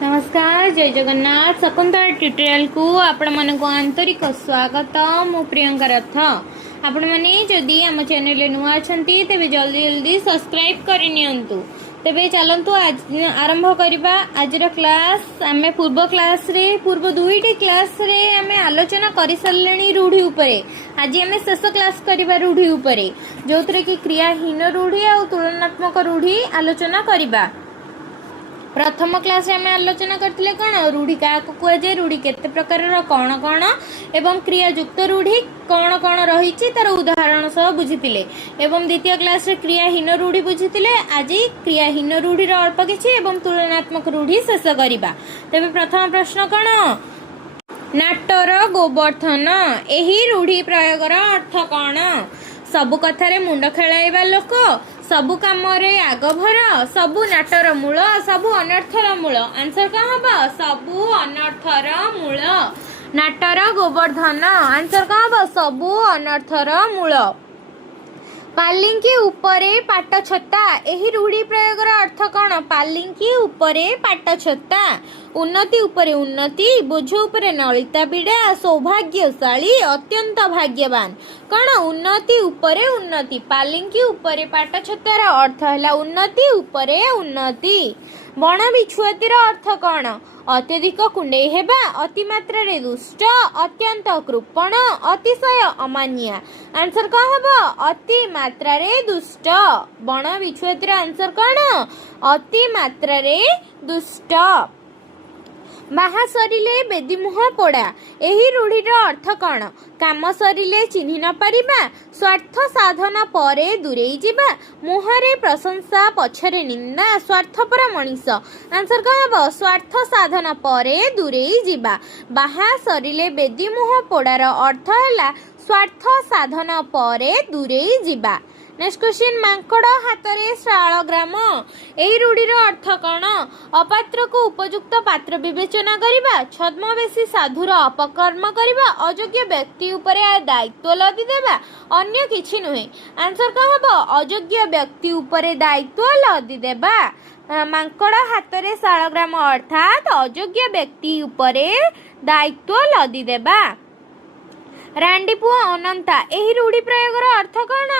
नमस्कार, जय जगन्नाथ। शकुंतला ट्यूटोरियल को आपण मन को आंतरिक स्वागत। मु प्रियंका रथ। आपण माने जदि आम चैनल नुआ अछंती तेबे जल्दी जल्दी सब्सक्राइब करि नियंतु। तेबे चलंतु आज आरंभ करिबा आजर क्लास। आमे पूर्व दुईटी क्लास रे आमे आलोचना करि सल्लेनी रूढ़ी उपरे। आज आमे शेष क्लास करिबा रूढ़ी उपरे, जोतरे कि क्रियाहीन रूढ़ी आ तुलनात्मक रूढ़ी आलोचना करिबा। प्रथम क्लास में आलोचना करथिले कोन रूढ़ी का कुआ जे रूढ़ी केते प्रकार कौन कौन एवं क्रियायुक्त रूढ़ी कौन कौन रही तार उदाहरण सह बुझीतिले एवं द्वितीय क्लास रे क्रियाहीन रूढ़ी बुझीतिले। आज क्रियाहीन रूढ़ी अल्प किछि एवं तुलनात्मक रूढ़ी शेष करिबा। तेबे प्रथम प्रश्न कोन नाटर गोवर्धन एही रूढ़ी प्रयोगर अर्थ कोन? सबु कथारे मुंड खेलाइबा लोक, सबु काम रे आग भर, सबु नाटर मूल, सबु अनर्थर मूल। आंसर कौन हम? सबु अनर्थर मूल। नाटर गोवर्धन आंसर कौन हम? सबु अनर्थर मूल। पालिंकी उपरे पाट छता एही रूढ़ी प्रयोगर अर्थ कौन? पालिंकी उपरे पाट छता, उन्नति उपरे उन्नति, बोझ उपरे नलिता बिड़ा, सौभाग्यशाली अत्यंत भाग्यवान। कौन? उन्नति उपरे उन्नति। पालिंकी उपरे पाट छतार अर्थ है उन्नति उपरे उन्नति। बण बिछुआतीर अर्थ कौन? अत्यधिक कुंडे हेबा, अति मात्रा रे दुष्ट, अत्यंत कृपण, अतिशय अमानिया। आंसर कौन हम? अति मात्रा रे दुष्ट। बण बिछुआतीर आंसर कौन? अति मात्रा रे दुष्ट। बाहा सरिले बेदी मुह पोड़ा एही रूढ़ीर अर्थ कौन? काम सरिले चिन्हि न पारिबा, स्वार्थ साधन परे दूरेई जिबा, मुहरे प्रशंसा पछरे निंदा, स्वार्थपर मनीष। आंसर कौन हम? स्वार्थ साधन परे दूरेई जिबा। बाहा सरिले बेदी मुह पोड़ार अर्थ है स्वार्थ साधन परे दूरेई जिबा। नेक्स्ट क्वेश्चन मांकड़ हाथरे शालग्राम एही रूढ़ीर अर्थ कौन? अपात्र को उपयुक्त पात्र विवेचना करिबा, छद्मवेशी साधुर अपकर्म करिबा, अयोग्य व्यक्ति उपरे दायित्व लदी देबा, अन्य किछि नुहे। आंसर कौन हम? अयोग्य व्यक्ति उपरे दायित्व लदी देबा। मांकड़ हाथरे शालग्राम अर्थात अयोग्य व्यक्ति उपरे दायित्व लदी देबा। रांडीपुआ अनंता एही रूढ़ी प्रयोगर अर्थ कौन?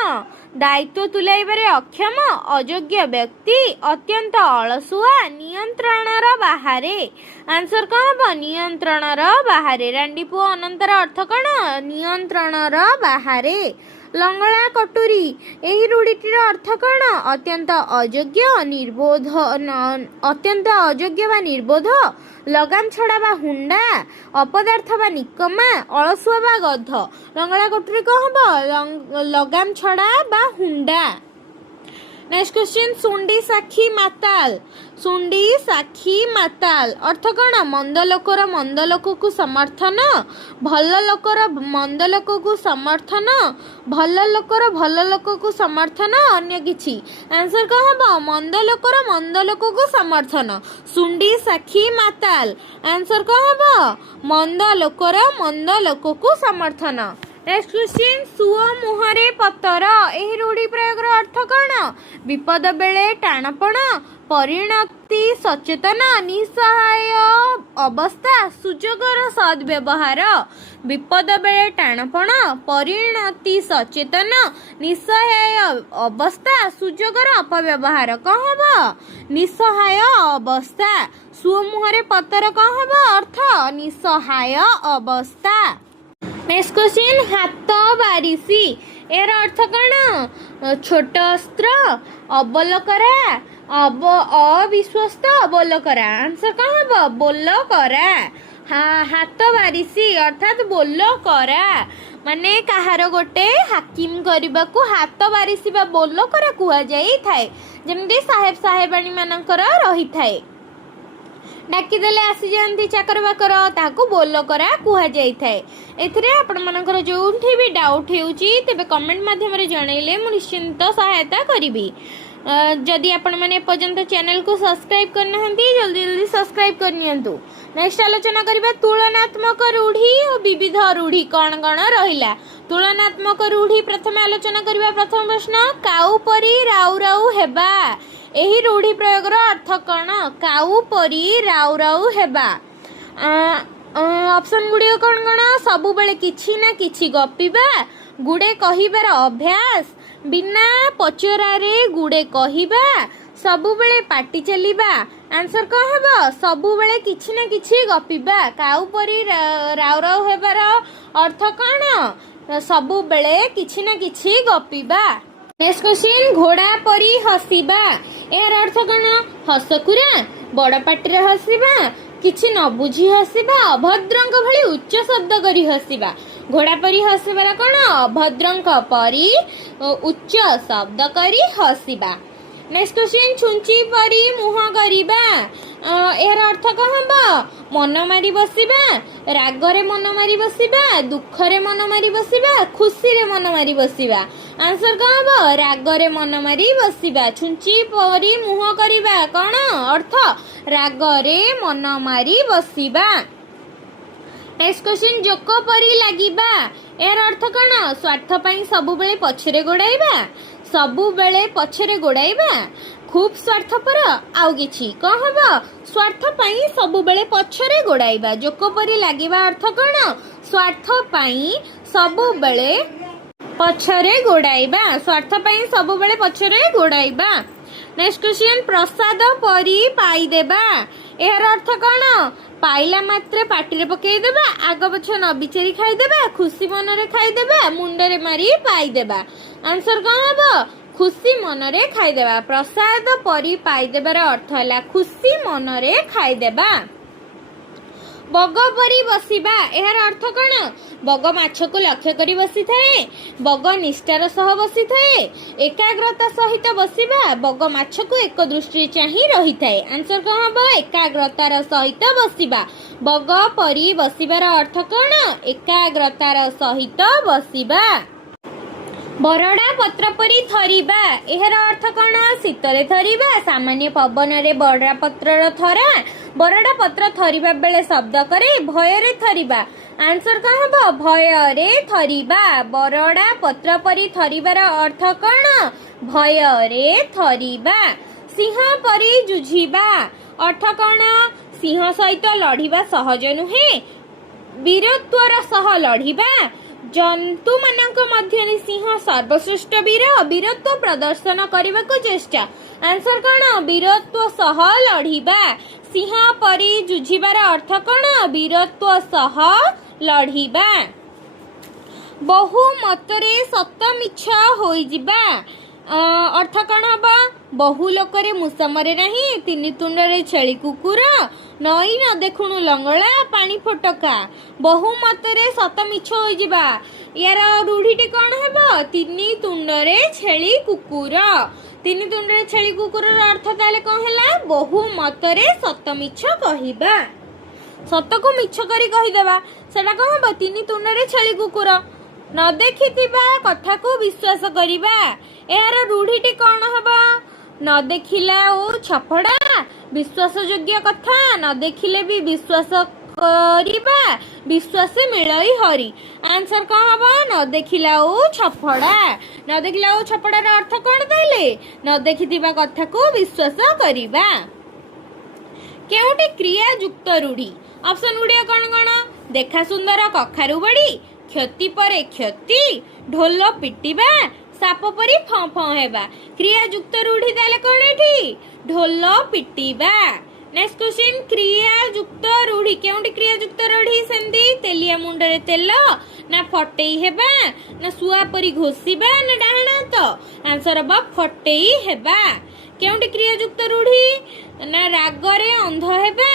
दायित्व तुलाइबारे अक्षम, अयोग्य व्यक्ति, अत्यंत अलसुआ, नियंत्रणर बाहारे। आंसर कौन हम? नियंत्रणर बाहारे। रांडीपुआ अनंतार अर्थ कौन? नियंत्रणर बाहारे। लंगड़ा कटुरी एही रूढ़ीटीर अर्थ कौन? अत्यंत अयोग्य निर्बोध, अत्यंत अयोग्य बा निर्बोध, लगाम छड़ा बा हुंडा, अपदार्थ बा निकमा, अलसुआ बा गध। लंगड़ा कटुरी कौन हम? लगाम छड़ा बा हुंडा। नेक्स्ट क्वेश्चन सुंडी साक्षी माताल। सुंडी साक्षी माताल अर्थ कौन? मंद लोकर मंद लोक को समर्थन, भल लोकर मंद लोक को समर्थन, भल लोकर भल लोक को समर्थन, अन्य किछि। आंसर कौन हम? मंद लोकर मंद लोक को समर्थन। सुंडी साक्षी माताल आंसर कौन हम? मंद लोकर मंद लोक को समर्थन। नेक्स्ट क्वेश्चन सुओ मुहरे पतर एही रूढ़ी प्रयोगर अर्थ कौन? विपद बेले टाणपण, परिणति सचेतन, निसहाय अवस्था, सुजोगर सद्व्यवहार। विपद बेले टाणपण, परिणति सचेतन, निसहाय अवस्था, सुजोगर अपव्यवहार। कौन हम? निसहाय अवस्था। सुओ मुहरे पतर कौन हम? अर्थ निसहाय अवस्था। नेक्स्ट क्वेश्चन हाथ बारिशी एर अर्थ कौन? छोट अस्त्र, अबलकरा, अविश्वस्त, बोलकरा। आंसर कौन हम? बोलकरा। हाथ बारिशी अर्थात बोलकरा माने कहार गोटे हाकिम करने को हाथ बारिशी बा बोलकरा कुआ जाई थाए, जेमती साहेब साहेबाणी मानकर रही थाए। डाकिदेले आसी जाती चाकर बाकर ताकू बोलकरा कुहा जाई थाए। एथिरे आपण मानकर जोंठी भी डाउट हेउची तेबे कमेंट माध्यम रे जणैले मु निश्चिंत सहायता करिबी। जदि आपण माने पर्यंत चैनल को सब्सक्राइब करना हंती जल्दी जल्दी सब्सक्राइब कर नियंतु। नेक्स्ट आलोचना करिबा तुलनात्मक रूढ़ी और विविध रूढ़ी कौन कौन रहिला। तुलनात्मक रूढ़ी प्रथम आलोचना करिबा। प्रथम प्रश्न काऊ परी राउ राउ हेबा ଏହି रूढ़ी प्रयोगर अर्थ कौन काऊ परी राउ राउ हेबा ऑप्शन गुड़ी कौन कौन सबु बेले किछि ना किछि गपिबा गुड़े कहिबार अभ्यास बिना पचरारे गुड़े कहिबा सबु बेले पाटी चलिबा आंसर कौन हेबा सबु बेले किछि ना किछि गपिबा काऊ परी राउ राउ हेबार अर्थ कौन सबु बेले किछि ना किछि गपिबा। नेक्स्ट क्वेश्चन घोड़ा परी हसिबा यार अर्थ कौन हसकुरा बड़ पाटी रे हसिबा किछि न बुझी हसिबा अभद्रंक भली उच्च शब्द करी हसिबा घोड़ा परी हसिबार कौन अभद्रंक परी उच्च शब्द करी हसिबा। नेक्स्ट क्वेश्चन छुंची परी मुह करिबा यार अर्थ कौन हबा मन मारी बसिबा रागरे मन मारी बसिबा दुखरे मन मारी बसिबा खुशी रे मन मारी बसिबा आंसर कौन हबा रागरे मन मारी बसिबा छुंची परी मुह करिबा कौन अर्थ रागरे मन मारी बसिबा। नेक्स्ट क्वेश्चन जोक परी लागिबा यार अर्थ कौन स्वार्थ पई सबु बेले पछरे गोड़ाइबा सबु बेले पछरे गोड़ाइबा खूब स्वार्थपर आउ किछि कौन हबा स्वार्थ पई सबु बेले पछरे गोड़ाइबा जोक परी लागिबा अर्थ कौन स्वार्थ पई सबु बेले पछरे गोड़ाइबा स्वार्थ पई सबु बेले पछरे गोड़ाइबा। नेक्स्ट क्वेश्चन प्रसाद परी पाई देबा यार अर्थ कौन पाइला मात्रे पाटी रे पकई देबा आग पछ न बिचेरी खाई देबा खुशी मन रे खाई देबा मुंड रे मारी पाई देबा आंसर कौन हबा खुशी मन रे खाई देबा प्रसाद परी पाई देबार अर्थ है खुशी मन रे खाई देबा। बग परी बसिबा यार अर्थ कौन बग माछ को लक्ष्य करी बसी थाए बग निष्ठार सह बसी थाए एकाग्रता सहित बसिबा बग माछ को एक दृष्टि चाही रही थाए आंसर कौन हबा एकाग्रतार सहित बसिबा बग परी बसिबार अर्थ कौन एकाग्रतार सहित बसिबा। बरडा पत्र परी थरिबा एहर अर्थ कौन शीतरे थरिबा सामान्य पवन रे बरडा पत्रर थरा बरडा पत्र थरिबा बेले शब्द करे भय रे थरिबा आंसर कौन हबा भय रे थरिबा बरडा पत्र परी थरिबार अर्थ कौन भय रे थरिबा। सिंह परी जुझिबा अर्थ कौन सिंह सहित लढ़िबा सहज नुहे वीरत्वर सह लढ़िबा जंतु मानक मध्य सिंह सर्वश्रेष्ठ वीर वीरत्व प्रदर्शन करने को चेष्टा आंसर कौन वीरत्व सह लढ़िबा सिंह परी जुझिबार अर्थ कौन वीरत्व सह लढ़िबा। बहु मतरे सत मिछ होइजिबा अर्थ कौन हबा बहु लोकरे मुसा मरे नहीं तीन तुंडरे छेली कुकुर नई न देखुणु लंगड़ा पानी फोटका बहु मतरे सत मिछ होइजिबा यार रूढ़ीटी कौन हेबा तीन तुंडरे छेली कुकुर तीन तुंडरे छेली कुकुर अर्थ ताले कौन हैला बहु मतरे सत मिछ कहिबा सत को मिछ करी कहिदेबा सेटा कौन हबा तीन तुंडरे छेली कुकुर न देखिथिबा कथा को विश्वास करिबा यार रूढ़ीटी कौन हबा न देखिला ओ छफड़ा विश्वास योग्य कथा न देखिले भी विश्वास करिबा विश्वास मिलई हरि आंसर कौन हबा न देखिला ओ छफड़ा न देखिला ओ छफड़ार अर्थ कौन ताले न देखिथिबा कथा को विश्वास करिबा। केउटी क्रिया युक्त रूढ़ी ऑप्शन गुड़िया कौन कौन देखा सुंदर कखारु बड़ी क्षति परे क्षति ढोल पिटिबा साप परी फं फं हेबा क्रिया युक्त रूढ़ी ताले कौन एठी ढोल पिटिबा। नेक्स्ट क्वेश्चन क्रिया युक्त रूढ़ी केउटी क्रिया युक्त रूढ़ी सेंदी तेलिया मुंडरे तेल ना फटेई हेबा ना सुआ परी घोषिबा ना डाहण तो आंसर हबा फटेई हेबा। केउटी क्रिया युक्त रूढ़ी ना रागरे अंध हेबा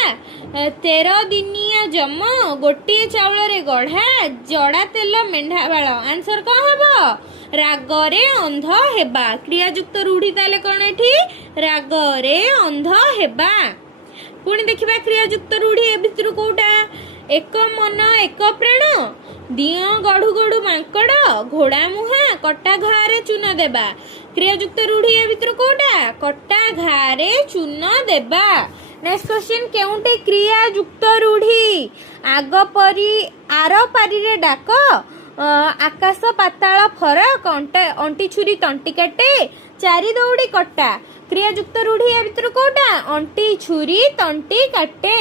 13 दिनिया जम गोटे चाउल रे गढ़ा जड़ा तेल मेंढा बाल आंसर कौन हबा रागरे अंध हेबा क्रिया युक्त रूढ़ी ताले कौन एठी रागरे अंध हेबा। पुणी देखिबा क्रिया युक्त रूढ़ी ए भितर कोटा एक मन एक प्राण दियो गढ़ु गढ़ु मांकड़ घोड़ा मुहा कटा घारे चून देबा क्रिया युक्त रूढ़ी ए भितर कोटा कटा घारे चून देबा। नेक्स्ट क्वेश्चन केउंटे क्रिया युक्त रूढ़ी आग परी आर पारी रे डाक आकाश पाताल फरक अंटी छुरी तंटी काटे चारि दौड़ी कटा क्रियायुक्त रूढ़ी या भितर कोटा अंटी छुरी तंटी काटे।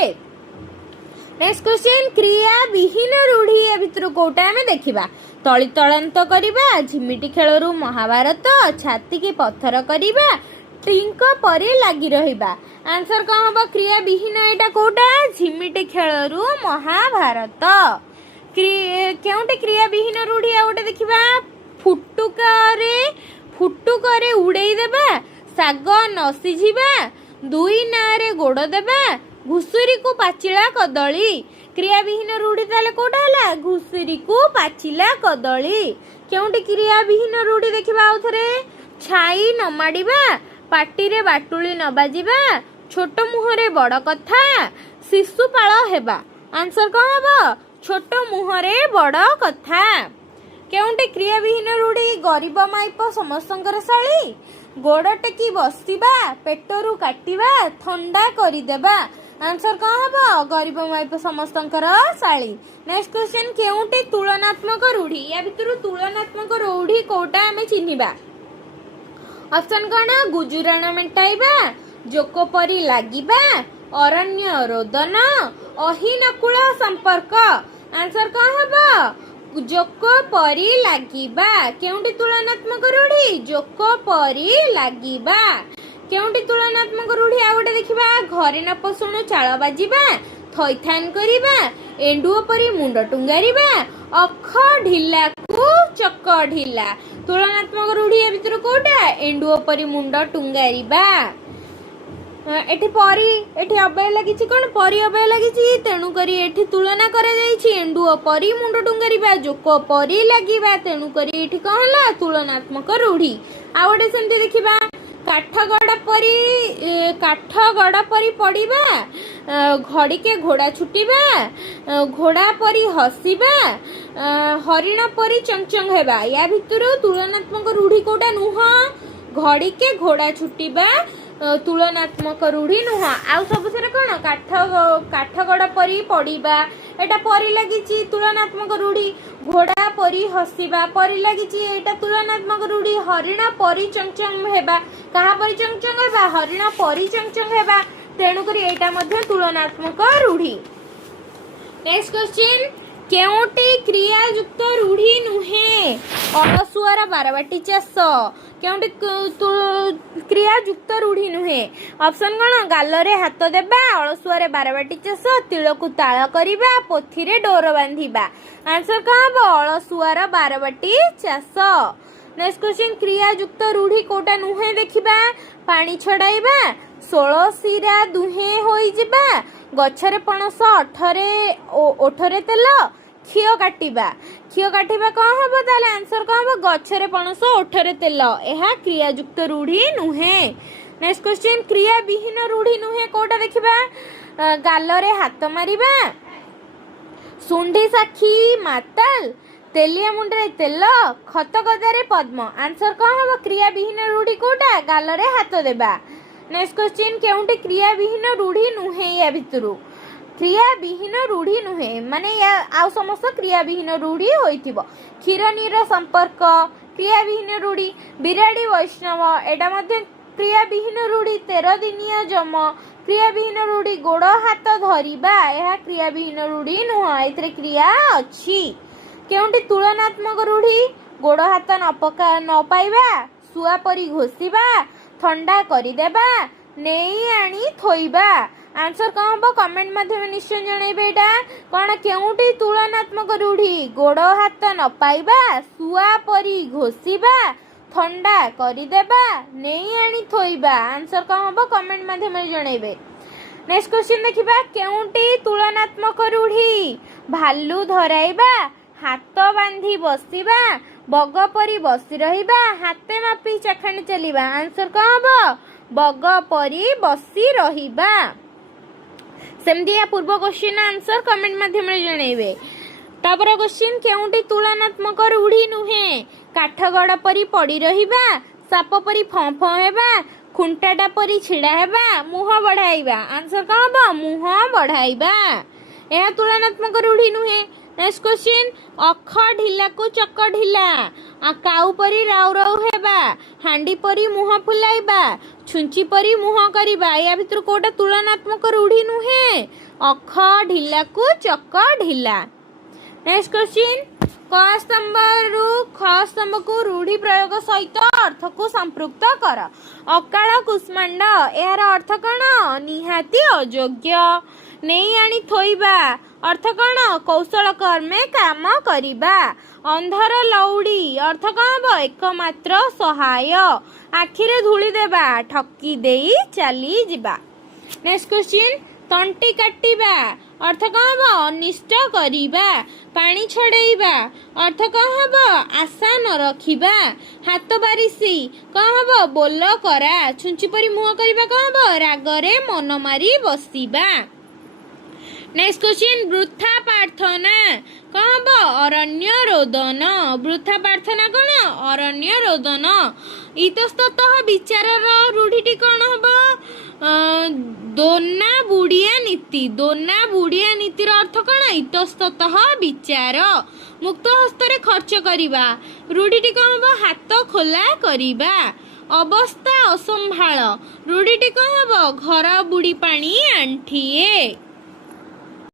नेक्स्ट क्वेश्चन क्रिया विहीन रूढ़ी या भितर कोटा आमे देखिबा तली तळांत करिबा झिमिटी खेलरू महाभारत छाती की पत्थर करिबा टिंक परी लागी रहिबा। आंसर कौन हम क्रिया विहीन एटा कोटा झिमिटी खेलरू महाभारत। केउटे क्रिया विहीन रूढ़ी आ गोटे देखिबा फुटुकरे उड़ेई देबा साग न सिझिबा दुई नारे गोड़ देबा घुसुरी को पाचिला कदली। क्रिया विहीन रूढ़ी ताले कोटा हला घुसुरी को पाचिला कदली। केउटे क्रिया विहीन रूढ़ी देखिबा आउ थरे छाई न माडिबा पाटी रे बाटुली न बाजिबा छोट मुहरे बड़ कथा शिशुपाल हेबा। आंसर कौन हबो छोट मुहरे बड़ कथा। केउटे क्रिया विहीन रूढ़ी गरीब माइप समस्तंकर शाली गोड़ टेकी बसिबा पेटरू काटिबा थंडा करिदेबा। आंसर कौन हबो गरीब माइप समस्तंकर शाली। नेक्स्ट क्वेश्चन केउटे तुलनात्मक रूढ़ी या भितर तुलनात्मक रूढ़ी कोटा आमे चिन्हिबा। ऑप्शन कौन गुजुराण मेंटाइबा जोक परी लागिबा अरण्य रोदन अहिनकुल संपर्क। आंसर कौन हबो जोक परी लागिबा। केउटी तुलनात्मक रूढ़ी जोक परी लागिबा। केउटी तुलनात्मक रूढ़ी आ गोटे देखिबा घरे न पसुणु चाळ बाजिबा थैथान करिबा एंडुओ परी मुंड टुंगारिबा अख ढिला को चक ढिला। तुलनात्मक रूढ़ी ए भितर कोटा एंडुओ परी मुंड टुंगारिबा। एठी परी एठी अबय लागिछि कोन परी अबय लागिछि तेनु करी एठी तुलना करा जाइछि एंडुओ परी मुंड टुंगारिबा जोक परी लागिबा तेनु करी एठी कहला तुलनात्मक रूढ़ी। आ गोटे सेमति देखिबा काठगड़ा परी पड़िबा घड़ी के घोड़ा छुटिबा घोड़ा परी हसिबा हरिण परी चंचंग हेबा। या भितर तुलनात्मक रूढ़ी कोटा नुह घड़ी के घोड़ा छुटिबा तुलनात्मक रूढ़ी नुह। आउ सब सेरा कोन काठगड़ा परी पड़िबा एटा परी लागिछि तुलनात्मक रूढ़ी घोड़ा परी हसिबा परी लागिछि एटा तुलनात्मक रूढ़ी हरिण परी चंचंग हेबा कहा परी चंचंग हेबा हरिण परी चंचंग हेबा तेणु करी एटा मध्ये तुलनात्मक रूढ़ी। नेक्स्ट क्वेश्चन केउटी क्रियायुक्त रूढ़ी नुहे अलसुआर बारबाटी चाष केउटी क्रियायुक्त रूढ़ी नुहे। ऑप्शन कौन गालरे हाथ देबा अलसुआर बारबाटी चाष तिलकु ताळ करिबा पोथीरे डोर बांधिबा। आंसर कौन हबो अलसुआर बारबाटी चाष। नेक्स्ट क्वेश्चन क्रियायुक्त रूढ़ी कोटा नुहे देखिबा पानी छड़ाइबा 16 सिरा दुहे होई जिबा गछरे पणस ओठरे तेल खियो काटिबा कौन हबो ताले आंसर कौन हबो गछरे पणस ओठरे तेल एहा क्रियायुक्त रूढ़ी नुहे। नेक्स्ट क्वेश्चन क्रिया विहीन रूढ़ी नुहे कोटा देखिबा गालरे हाथ मारिबा सुंढी साखी माताल तेलिया मुंडरे तेल खत गदारे पद्म। आंसर कौन हबो क्रिया विहीन रूढ़ी कोटा गालरे हाथ देबा। नेक्स्ट क्वेश्चन केउटे क्रिया विहीन रूढ़ी नुहे या भितरु क्रिया विहीन रूढ़ी नुहे माने या आउ समस्त क्रिया विहीन रूढ़ी होइथिबो। क्षीर नीर संपर्क क्रिया विहीन रूढ़ी बिराड़ी वैष्णव एटा मध्ये क्रिया विहीन रूढ़ी 13 दिनिया जम क्रिया विहीन रूढ़ी गोड़ हाथ धरिबा एहा क्रिया विहीन रूढ़ी नुह एथरे क्रिया अछि। केउटी तुलनात्मक रूढ़ी गोड़ हाथ न पाइबा सुआ परी घोषिबा ठंडा करिदेबा नेई आनी थोइबा। आंसर कौन हम कमेंट माध्यम निश्चय जनइबे एटा कौन केउटी तुलनात्मक रूढ़ी गोड़ हाथ न पाइबा सुआ परी घोषिबा ठंडा करिदेबा नेई आनी थोइबा। आंसर कौन हम कमेंट माध्यम जनइबे। नेक्स्ट क्वेश्चन देखिबा केउटी तुलनात्मक रूढ़ी भालू धराइबा हाथ बांधी बसिबा बग परी बसी रहिबा हाथे मापी चाखाणी चलिबा। आंसर कौन हबो बग परी बसी रहिबा। सेमती या पूर्व क्वेश्चन आंसर कमेंट माध्यम जनइबे। तापर क्वेश्चन केउटी तुलनात्मक रूढ़ी नुहे काठगड़ा परी पड़ी रहिबा साप परी फं फं हेबा खुंटाटा परी छिड़ा हेबा मुह बढ़ाइबा। आंसर कौन हबो मुह बढ़ाइबा। यह तुलनात्मक रूढ़ी नुहे नेक्स्ट क्वेश्चन अख ढिला को चक ढिला काऊ परी राउ राउ हेबा हांडी परी मुह फुलाइबा छुंची परी मुह करिबा या भितर कोटा तुलनात्मक रूढ़ी नुहे अख ढिला को चक ढिला। नेक्स्ट क्वेश्चन क स्तंभ रु ख स्तंभ को रूढ़ी प्रयोग सहित अर्थ को संपृक्त कर। अकाल कुष्मांड यार अर्थ कण निहाती अयोग्य नहीं आनी थोइबा अर्थ कण कौशल कर्मे काम करिबा। अंधार लौड़ी अर्थ कण एकमात्र सहाय आखिरे धूली देबा ठकी देई चली जिबा। नेक्स्ट क्वेश्चन तंटी काटिबा अर्थ कण अनिष्ट करिबा पानी छड़ेइबा अर्थ कण आशा न रखिबा हाथ बारिसी कण बोल करा छुंची परी मुह करिबा कण रागरे मन मारी बसिबा। नेक्स्ट क्वेश्चन वृथा प्रार्थना कौन अरण्य रोदन वृथा प्रार्थना कौन अरण्य रोदन। इतस्ततः विचार रूढ़ी कौन हम दोना बुढ़िया नीतिर अर्थ कौन इतस्ततः विचार। मुक्त हस्ତରେ खर्च करिबा रूढ़ी कौन हम हाथ खोला करिबा। अवस्था असंभाळ रूढ़ी कौन हम घर बुढ़ी पानी आंठिए।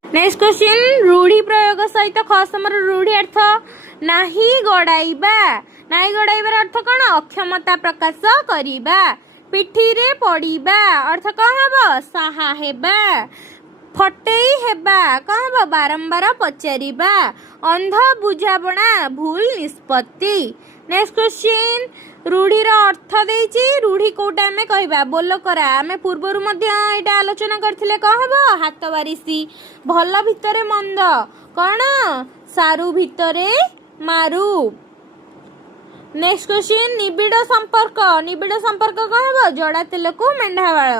नेक्स्ट क्वेश्चन रूढ़ी प्रयोग सहित खसमर रूढ़ी अर्थ नाही गड़ाइबा अर्थ कौन अक्षमता प्रकाश करिबा। पिठी रे पड़िबा अर्थ कौन हम साहा हेबा। फटेई हेबा कौन हम बारंबार पचारिबा। अंध बुझाबणा भूल निष्पत्ति। नेक्स्ट क्वेश्चन रूढ़ी अर्थ देइछि रूढ़ी कोटा आमे कहबा बोल करा आमे पूर्वरु मध्य एटा आलोचना करथिले कहबो हाथ बारिसी भल भितरे मंद कौन सारू भितरे मारू। नेक्स्ट क्वेश्चन निबिड़ संपर्क कहबो जड़ा तेल को मेंढा बाळ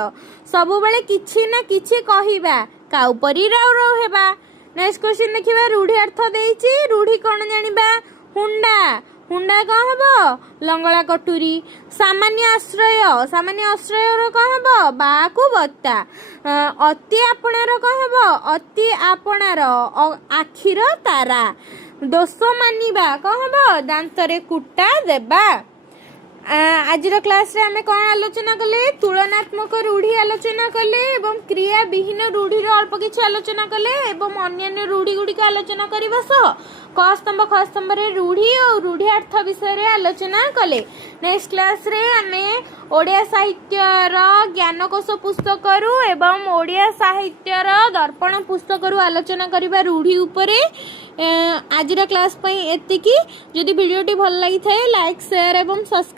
सबु बेले किछि ना किछि कहिबा काउ परी राउ राउ हेबा। नेक्स्ट क्वेश्चन देखिबा रूढ़ी अर्थ देइछि रूढ़ी कोन जानिबा हुंडा कौन हम लंगड़ा कटुरी। सामान्य आश्रय कौन हम बा को बत्ता। अति आपणार कौन हम अति आपणार आखिर तारा। दोष मानिबा कौन हम दांतरे कुटा देबा। आज क्लास रे आमे कौन आलोचना कले तुलनात्मक रूढ़ी आलोचना कले एवं क्रिया विहीन रूढ़ी अल्प किछि आलोचना कले एवं अन्य रूढ़ी गुड़िक आलोचना करबा सह क स्तंभ ख स्तंभ रे रूढ़ी और रूढ़ी अर्थ विषय रे आलोचना कले। नेक्स्ट क्लास रे आमे ओडिया साहित्य रो ज्ञानकोश पुस्तक रु एवं ओडिया साहित्य रो दर्पण पुस्तक रु आलोचना करबा रूढ़ी उपरे। आज क्लास पई एतिकी जदि वीडियोटी भल लागि थाए लाइक शेयर एवं सब्सक्राइब